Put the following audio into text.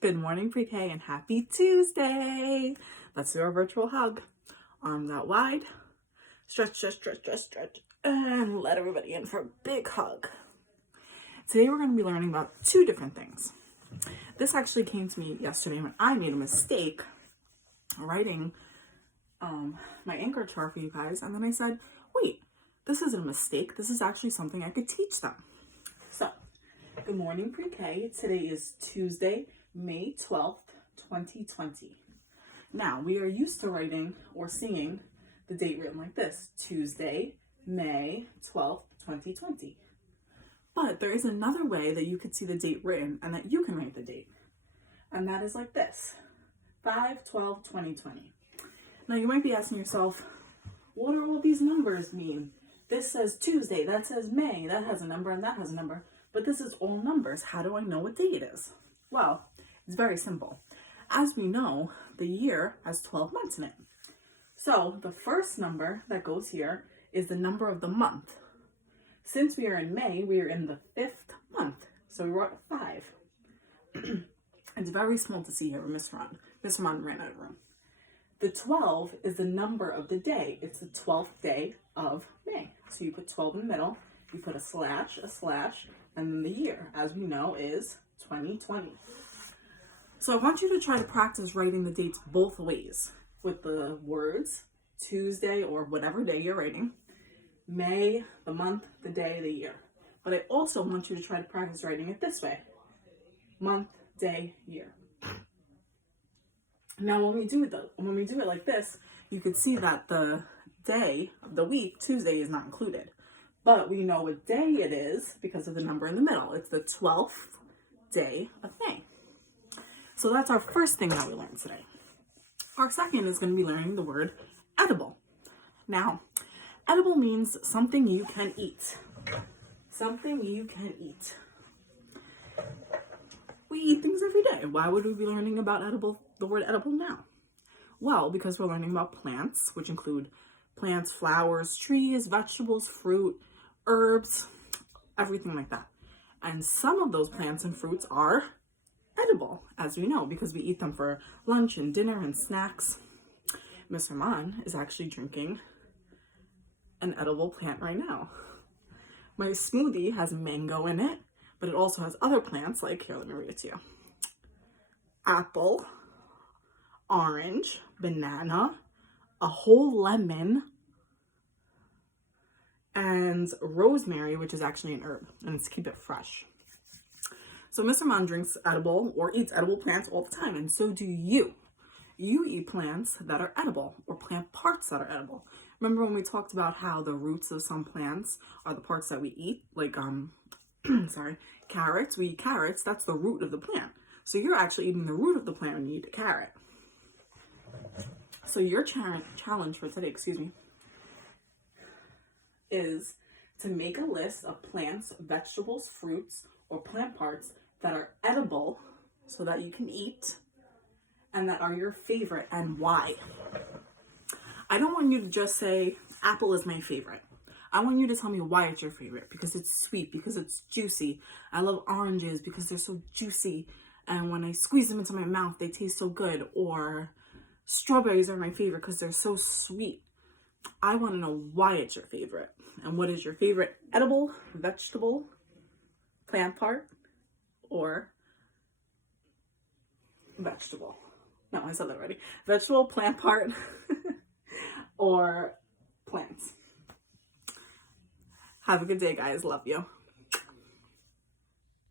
Good morning, pre-K, and happy Tuesday. Let's do our virtual hug. Arms out wide. Stretch, stretch, stretch, stretch, stretch. And let everybody in for a big hug. Today we're going to be learning about two different things. This actually came to me yesterday when I made a mistake writing my anchor chart for you guys. And then I said, wait, this isn't a mistake. This is actually something I could teach them. So, good morning, pre-K. Today is Tuesday, May 12th, 2020. Now, we are used to writing or seeing the date written like this, Tuesday, May 12th, 2020. But there is another way that you could see the date written and that you can write the date. And that is like this, 5/12/2020. Now, you might be asking yourself, what do all these numbers mean? This says Tuesday, that says May, that has a number and that has a number. But this is all numbers. How do I know what day it is? Well, it's very simple. As we know, the year has 12 months in it. So the first number that goes here is the number of the month. Since we are in May, we are in the 5th month. So we wrote 5. It's very small to see here with Mr. Ron. Mr. Ron ran out of room. The 12 is the number of the day. It's the 12th day of May. So you put 12 in the middle, you put a slash, and then the year, as we know, is 2020. So I want you to try to practice writing the dates both ways with the words Tuesday or whatever day you're writing, May, the month, the day, the year. But I also want you to try to practice writing it this way, month, day, year. Now, when we do it like this, you could see that the day of the week, Tuesday, is not included. But we know what day it is because of the number in the middle. It's the 12th day of May. So that's our first thing that we learned today. Our second is going to be learning the word edible. Now, edible means something you can eat. Something you can eat. We eat things every day. Why would we be learning about the word edible now? Well, because we're learning about plants, which include plants, flowers, trees, vegetables, fruit, herbs, everything like that. And some of those plants and fruits are edible, as we know, because we eat them for lunch and dinner and snacks. Mr. Man is actually drinking an edible plant right now. My smoothie has mango in it, but it also has other plants like, here, let me read it to you. Apple, orange, banana, a whole lemon, and rosemary, which is actually an herb, and it's to keep it fresh. So Mr. Man drinks edible or eats edible plants all the time, and so do you. You eat plants that are edible or plant parts that are edible. Remember when we talked about how the roots of some plants are the parts that we eat, like carrots. We eat carrots, that's the root of the plant. So you're actually eating the root of the plant when you eat a carrot. So your challenge for today, is to make a list of plants, vegetables, fruits, or plant parts that are edible so that you can eat and that are your favorite and why. I don't want you to just say, apple is my favorite. I want you to tell me why it's your favorite, because it's sweet, because it's juicy. I love oranges because they're so juicy, and when I squeeze them into my mouth, they taste so good. Or strawberries are my favorite because they're so sweet. I want to know why it's your favorite, and what is your favorite edible, vegetable, plant part, or vegetable. No, I said that already. Vegetable, plant part, or plants. Have a good day, guys. Love you.